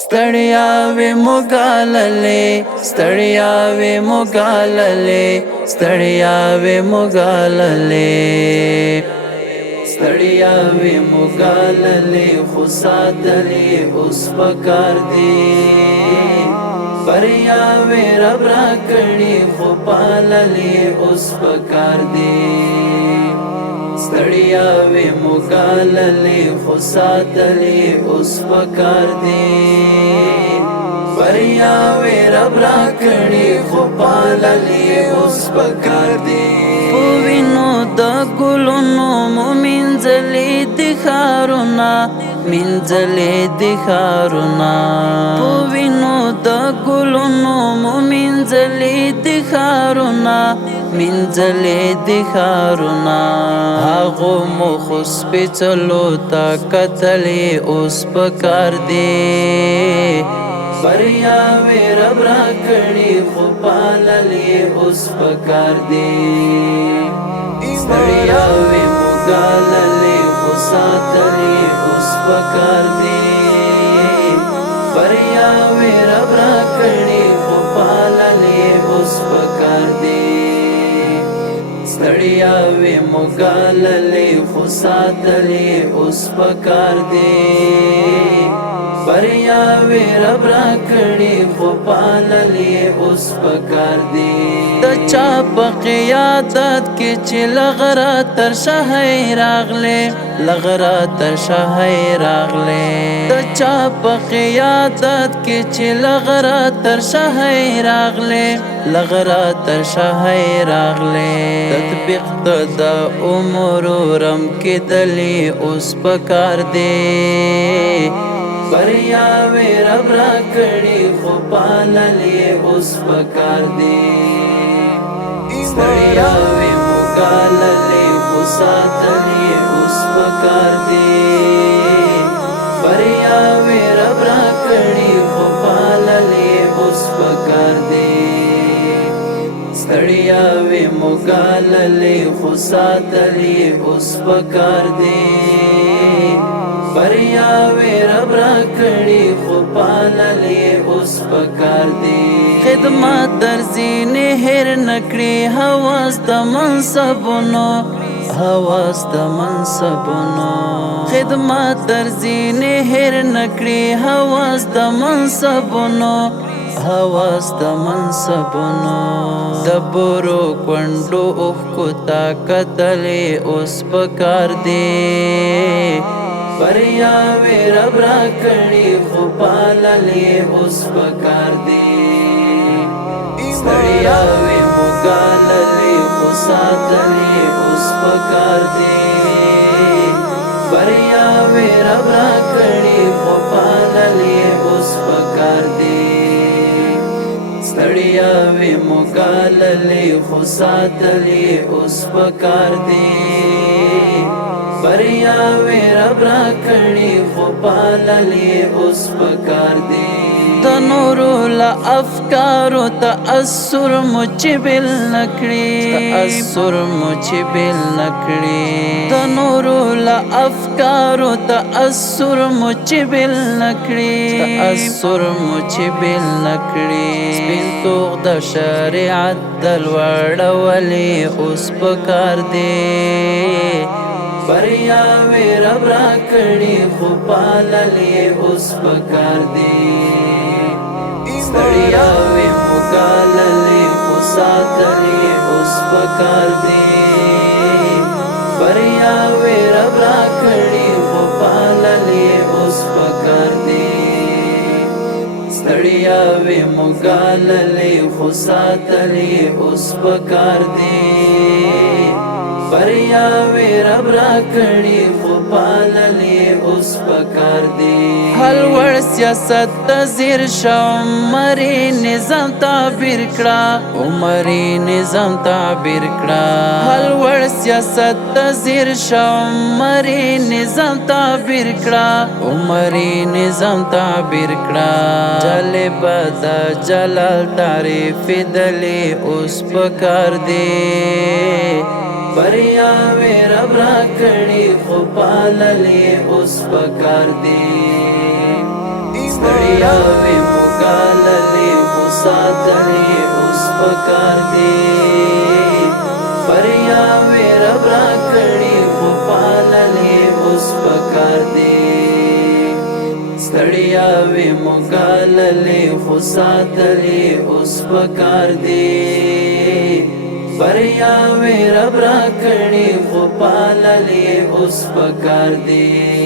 ستړیا وې موګاللې ستړیا وې موګاللې ستړیا وې موګاللې ستړیا وې موګاللې خو ساتلې اوس پکار دی بریا وې رب را کړې خو پاللې اوس پکار دی ستړیا وې موګاللې خو ساتلې اوس پکار دی بریا وې رب را کړې خو پاللې اوس پکار دی وینو د ګلونو مومنځلې د ښارونه منځلې د ښارونه وینو د ګلونو مومنځلې د ښارونه منځلې د ښارونه هغو مو خو سپېڅلو ته کتلې اوس پکار دی بریا وې رب را کړې خو پاللې اوس پکار دی ستړیا وې موګاللې خو ساتلې اوس پکار دی بریا وې رب را کړې خو پاللې اوس پکار دی ستړیا وې موګاللې خو ساتلې اوس پکار دی بریا وې رب را کړې خو پاللې اوس پکار دی د چا په قیادت کې چې لغره تر شاهی راغلې لغره تر شاهی راغلې د چا په قیادت کې چې لغره تر شاهی راغلې لغره تر شاهی راغلې تطبیق د امور رم کې دلې اوس پکار دی بریا وې رب را کړې خو پاللې اوس پکار دی ستړیا وې موګاللې خو ساتلې اوس پکار دی بریا وې رب را کړې خو پاللې اوس پکار دی ستړیا وې موګاللې خو ساتلې اوس پکار دی بریا وې رب را کړې خو پاللې اوس پکار دی خدمت درځي نه هېر نکړې حواس د منصبونو حواس د منصبونو خدمت درځي نه هېر نکړې حواس د منصبونو حواس د منصبونو د بورو کونډو اوښکو ته کتلې اوس پکار دی بریا وې رب را کړې خو پاللې اوس پکار دی ستړیا وې موګاللې خو ساتلې اوس پکار دی بریا وې رب را کړې خو پاللې اوس پکار دی ستړیا وې موګاللې خو ساتلې اوس پکار دی بریا وې رب را کړې خو پاللې اوس پکار دی د نورو له افکارو تأثر مو چې بل نکړي تأثر مو چې بل نکړي د نورو له افکارو تأثر مو چې بل نکړي تأثر مو چې بل نکړي سپین توغ د شریعت د لوړولې اوس پکار دی بریا وې رب را کړې خو پاللې اوس پکار دی ستړیا وې موګاللې خو ساتلې اوس پکار دی بریا وې رب را کړې خو پاللې اوس پکار دی ستړیا وې موګاللې خو ساتلې اوس پکار دی بریا وې رب را کړې خو پاللې اوس پکار دی حل ور سیاست تزیر شمرې نظام تعبیر کړه عمرې نظام تعبیر کړه حل ور سیاست تزیر شمرې نظام تعبیر کړه عمرې نظام تعبیر کړه جالب د جلال تعریف دلې اوس پکار دی بریا وې رب را کړې خو پاللې اوس پکار دی ستړیا دریاوې مګاللې خو ساتلې اوس پکار دی بریاوې رب را کړې خو پاللې اوس پکار دی ستړیاوې مګاللې خو ساتلې اوس پکار دی بریاوې رب را کړې خو پاللې اوس پکار دی